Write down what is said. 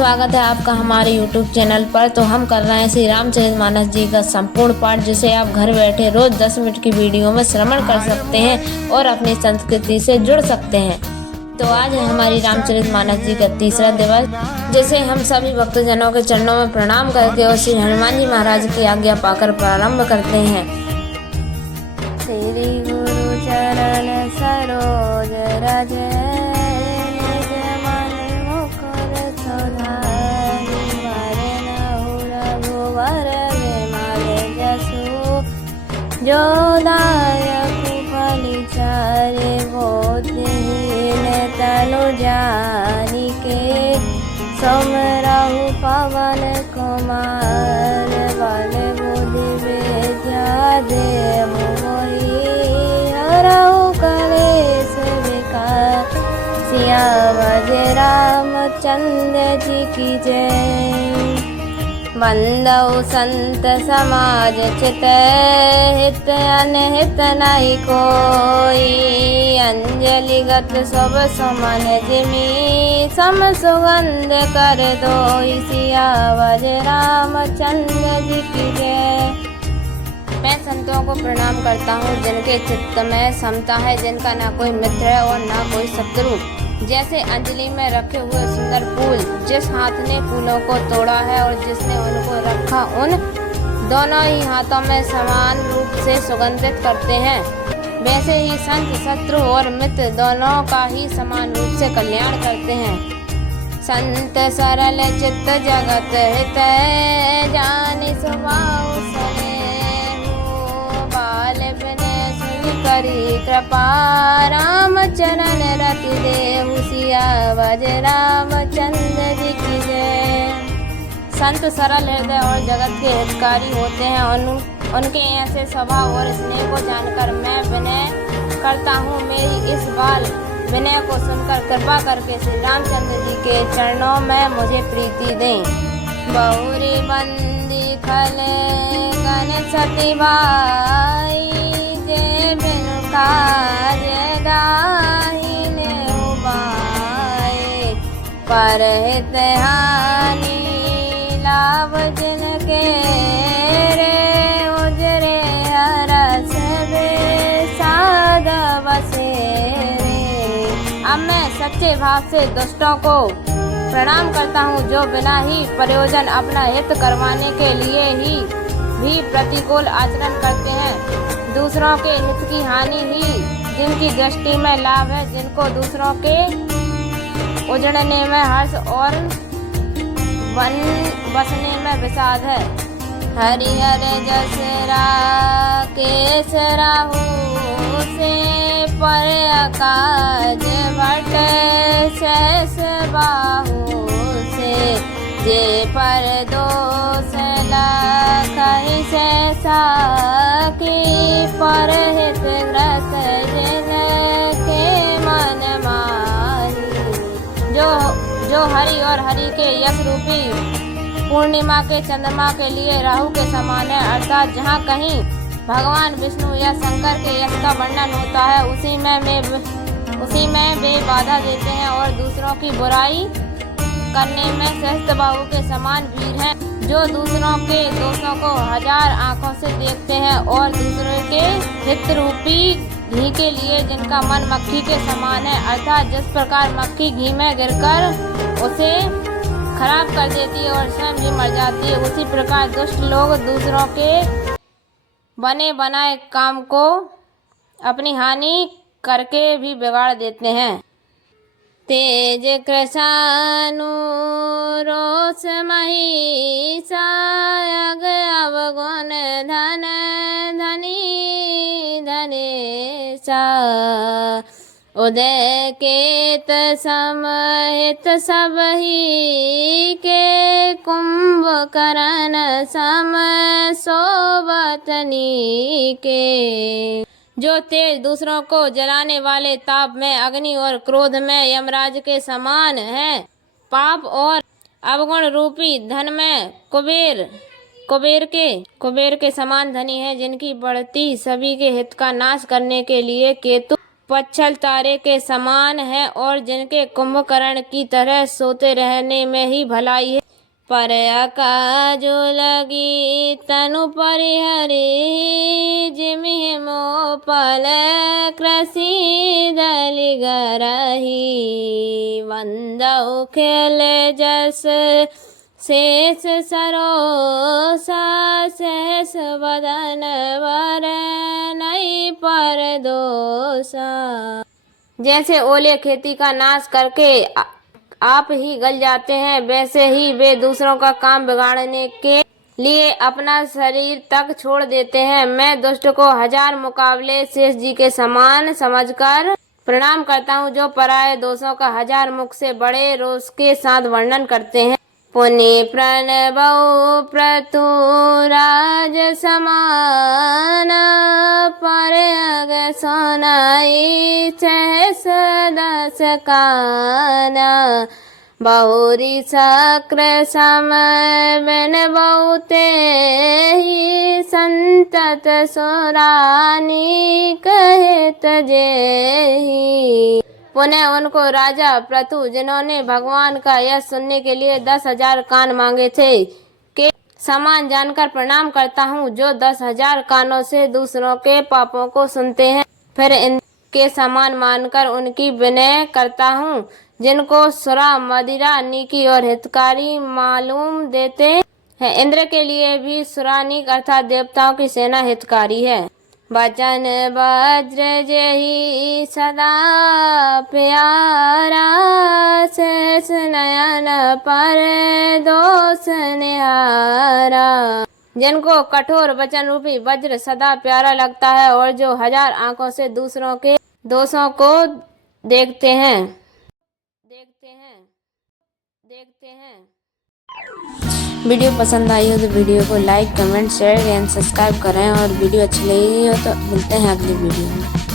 स्वागत है आपका हमारे YouTube चैनल पर। तो हम कर रहे हैं श्री रामचरितमानस जी का संपूर्ण पाठ, जिसे आप घर बैठे रोज 10 मिनट की वीडियो में श्रवण कर सकते हैं और अपनी संस्कृति से जुड़ सकते हैं। तो आज है हमारी रामचरितमानस जी का तीसरा दिवस, जिसे हम सभी भक्तजनों के चरणों में प्रणाम करके और श्री हनुमान जी महाराज की आज्ञा पाकर प्रारंभ करते हैं। श्री गुरु चरण सरोज रज जो दायक फलिचारे बोधहीन तनु जानिके सोमराहु पवन कुमार बल बुद्धि विद्या दे मोहि हरहु कलेश विकार। सियावर रामचंद्र जी की जय। बंदौ संत समाज चित हित अनहित नहीं कोई। अंजलिगत सब सुमन जिमि सम सुगंध कर दोई। सियावर रामचंद्र जी की जय। मैं संतों को प्रणाम करता हूँ, जिनके चित्त में समता है, जिनका ना कोई मित्र है और ना कोई शत्रु। जैसे अंजलि में रखे हुए सुंदर फूल, जिस हाथ ने फूलों को तोड़ा है और जिसने उनको रखा, उन दोनों ही हाथों में समान रूप से सुगंधित करते हैं, वैसे ही संत शत्रु और मित्र दोनों का ही समान रूप से कल्याण करते हैं। संत सरल चित्त जगत हित जानि स्वभाव सनेहु। बाल विनय सुनि करी कृपा राम चरण रति देहु। सियावर रामचंद्र जी की जय। संत सरल हृदय और जगत के हितकारी होते हैं। उनके ऐसे स्वभाव और स्नेह को जानकर मैं विनय करता हूँ। मेरी इस बाल विनय को सुनकर कृपा करके श्री रामचंद्र जी के चरणों में मुझे प्रीति दें। बहुरी बंदी खल गण सती भाई जे बिनु कार्य गाहि लेहु बाई। पर हित हानि लाभ जिनके रे उजरे हरस बेसाद बसे रे। अब मैं सच्चे भाव से दुष्टों को प्रणाम करता हूँ, जो बिना ही प्रयोजन अपना हित करवाने के लिए ही भी प्रतिकूल आचरण करते हैं। दूसरों के हित की हानि ही जिनकी दृष्टि में लाभ है, जिनको दूसरों के उजड़ने में हर्ष और बसने में विषाद है। हरिहर जसरा केस राहु से पर अकाज भट सहस बाहु से। जे पर दोष लखहि सहसा की पर हित ग्रस्त जिनके मन माही। जो हरि और हरि के यश रूपी पूर्णिमा के चंद्रमा के लिए राहु के समान है, अर्थात जहाँ कहीं भगवान विष्णु या शंकर के यश का वर्णन होता है, उसी में वे बाधा देते हैं और दूसरों की बुराई करने में सहस्त्र बाहु के समान वीर हैं, जो दूसरों के दोषों को हजार आंखों से देखते हैं और दूसरों के हित रूपी घी के लिए जिनका मन मक्खी के समान है, अर्थात जिस प्रकार मक्खी घी में गिरकर उसे खराब कर देती है और स्वयं भी मर जाती है, उसी प्रकार दुष्ट लोग दूसरों के बने बनाए काम को अपनी हानि करके भी बिगाड़ देते हैं। तेज कृशानु रोष महिषा अग अवगुण धन धनी धनेशा। उदय केत समहित सबहि के कुंभकर्ण सम सोबतनी के। जो तेज दूसरों को जलाने वाले ताप में अग्नि और क्रोध में यमराज के समान है। पाप और अवगुण रूपी धन में कुबेर के समान धनी है, जिनकी बढ़ती सभी के हित का नाश करने के लिए केतु पच्छल तारे के समान है और जिनके कुंभकर्ण की तरह सोते रहने में ही भलाई है। पर अकाजो लगी तनु परिहरी जिमिह मोपल कृषि दलि गरही वंदौ खेल जस शेष सरोसा शेष वदन वर नहीं पर दोषा। जैसे ओले खेती का नाश करके आप ही गल जाते हैं, वैसे ही वे दूसरों का काम बिगाड़ने के लिए अपना शरीर तक छोड़ देते हैं। मैं दुष्ट को हजार मुकाबले शेष जी के समान समझकर प्रणाम करता हूँ, जो पराये दोषों का हजार मुख से बड़े रोष के साथ वर्णन करते हैं। पुनि प्रणबौ प्रतु राज समान पर अग सोनाई सहस दस काना बहुरी शक्र समय बिन बहुते ही संतत सोरानी कहत जेहि। पुनः उनको राजा प्रथु, जिन्होंने भगवान का यश सुनने के लिए 10,000 कान मांगे थे, के समान जानकर प्रणाम करता हूँ, जो 10,000 कानों से दूसरों के पापों को सुनते हैं। फिर इनके समान मानकर उनकी विनय करता हूँ, जिनको सुरा मदिरा नीकी और हितकारी मालूम देते हैं। इंद्र के लिए भी सुरानीक अर्थात देवताओं की सेना हितकारी है। वचन वज्र जेहि सदा प्यारा शेष नयन पर दोष निहारा। जिनको कठोर वचन रूपी वज्र सदा प्यारा लगता है और जो हजार आंखों से दूसरों के दोषों को देखते हैं। वीडियो पसंद आई हो तो वीडियो को like, comment, share and subscribe करें और वीडियो अच्छी लगी हो तो मिलते हैं अगली वीडियो में।